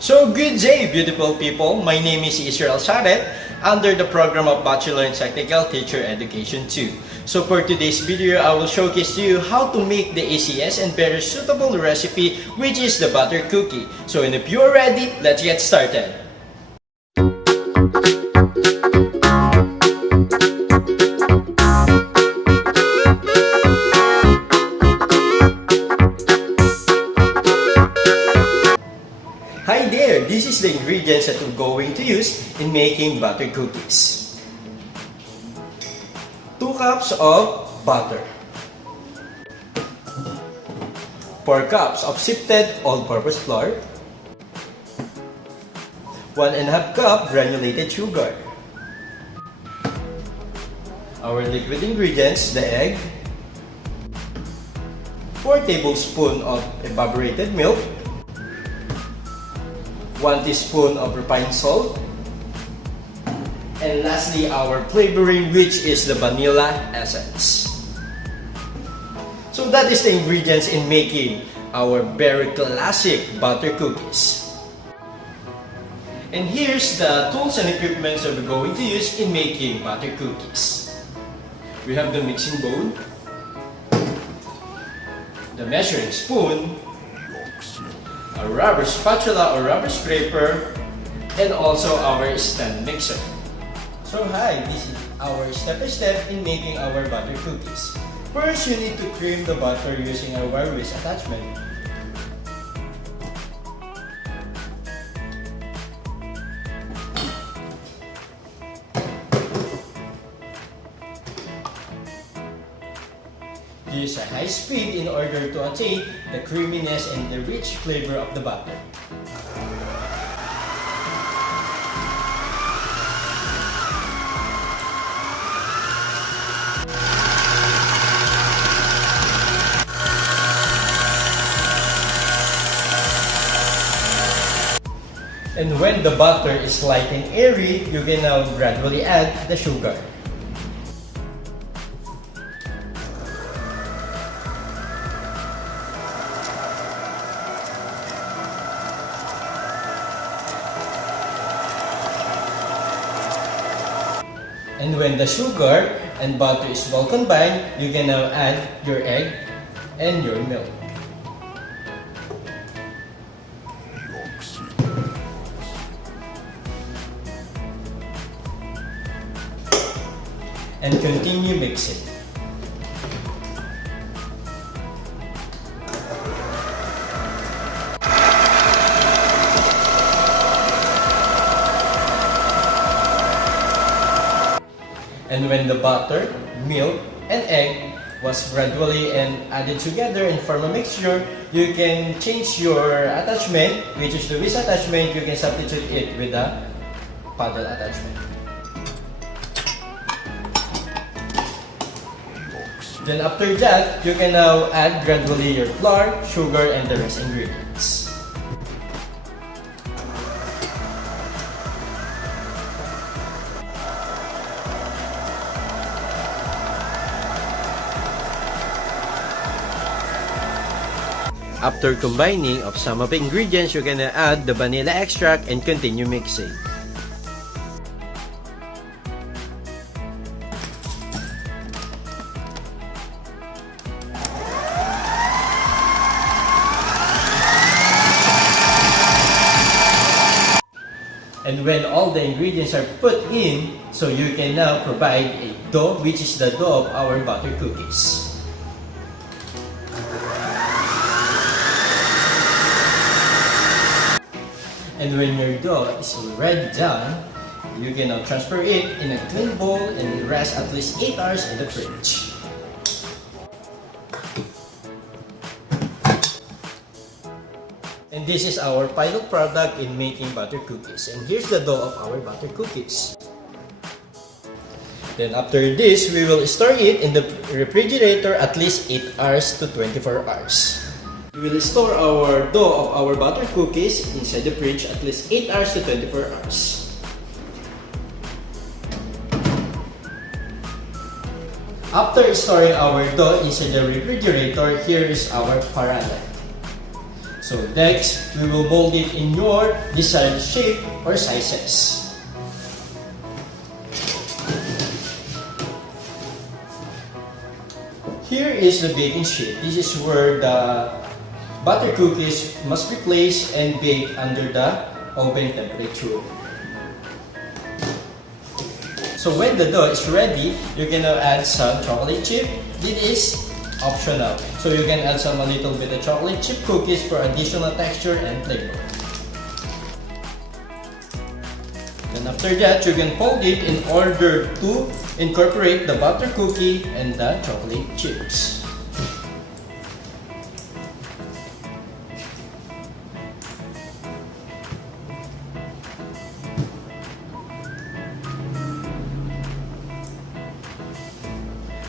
So good day, beautiful people. My name is Israel Sharet under the program of Bachelor in Technical Teacher Education 2. So for today's video, I will showcase to you how to make the easiest and very suitable recipe, which is the butter cookie. So if you are ready, let's get started. Hi there! This is the ingredients that we're going to use in making butter cookies. 2 cups of butter. 4 cups of sifted all-purpose flour. 1.5 cup granulated sugar. Our liquid ingredients, the egg. 4 tablespoons of evaporated milk. 1 teaspoon of refined salt, and lastly our flavoring, which is the vanilla essence. So that is the ingredients in making our very classic butter cookies. And here's the tools and equipment that we're going to use in making butter cookies. We have the mixing bowl, the measuring spoon, a rubber spatula or rubber scraper, and also our stand mixer. So hi, this is our step-by-step in making our butter cookies. First, you need to cream the butter using a wire whisk attachment. Use a high speed in order to attain the creaminess and the rich flavor of the butter. And when the butter is light and airy, you can now gradually add the sugar. And when the sugar and butter is well combined, you can now add your egg and your milk. And continue mixing. And when the butter, milk, and egg was gradually and added together and form a mixture, you can change your attachment, which is the whisk attachment. You can substitute it with a paddle attachment. Then after that, you can now add gradually your flour, sugar, and the rest ingredients. After combining of some of the ingredients, you're gonna add the vanilla extract and continue mixing. And when all the ingredients are put in, so you can now provide a dough, which is the dough of our butter cookies. And when your dough is already done, you can now transfer it in a clean bowl and rest at least 8 hours in the fridge. And this is our final product in making butter cookies. And here's the dough of our butter cookies. Then after this, we will store it in the refrigerator at least 8 hours to 24 hours. We will store our dough of our butter cookies inside the fridge at least 8 hours to 24 hours. After storing our dough inside the refrigerator, here is our parallel. So next, we will mold it in your desired shape or sizes. Here is the baking sheet. This is where the butter cookies must be placed and baked under the oven temperature. So when the dough is ready, you can now add some chocolate chip. This is optional. So you can add a little bit of chocolate chip cookies for additional texture and flavor. Then after that, you can fold it in order to incorporate the butter cookie and the chocolate chips.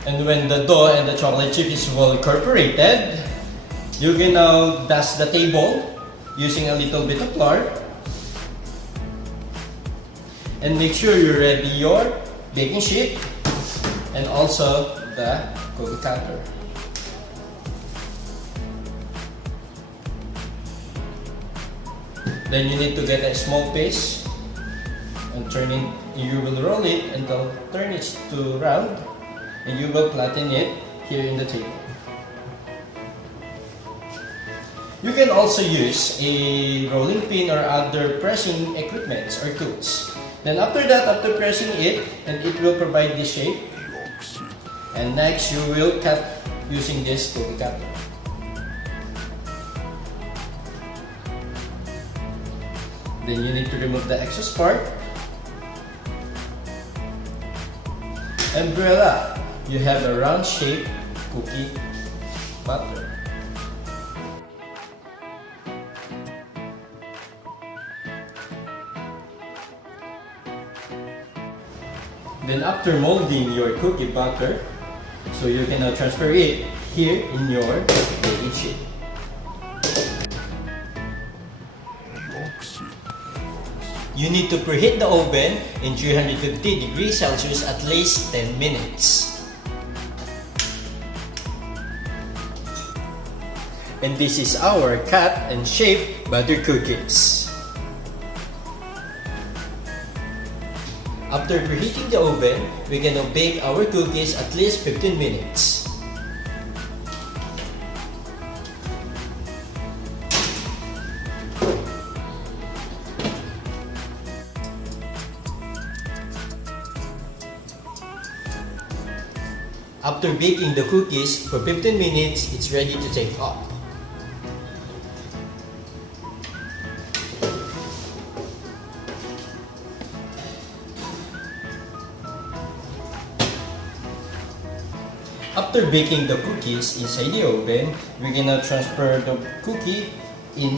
And when the dough and the chocolate chip is well incorporated, you can now dust the table using a little bit of flour. And make sure you ready your baking sheet and also the cookie cutter. Then you need to get a small piece and you will roll it until turn it to round, and you will flatten it here in the table. You can also use a rolling pin or other pressing equipments or tools. Then after that, after pressing it, and it will provide this shape. And next, you will cut using this cookie cutter. Then you need to remove the excess part. And voila! You have a round shaped cookie butter. Then after molding your cookie butter, so you can now transfer it here in your baking sheet. You need to preheat the oven in 350 degrees Celsius at least 10 minutes. And this is our cut and shaped butter cookies. After preheating the oven, we can now bake our cookies at least 15 minutes. After baking the cookies for 15 minutes, it's ready to take off. After baking the cookies inside the oven, we can now transfer the cookie in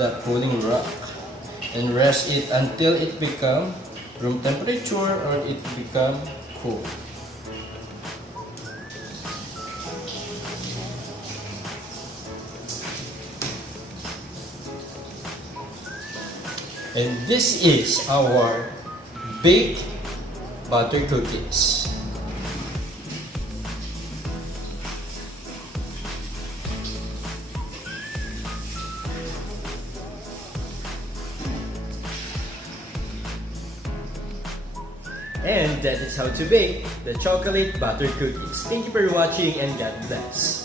the cooling rack and rest it until it become room temperature or it become cool. And this is our baked butter cookies. And that is how to bake the chocolate butter cookies. Thank you for watching and God bless.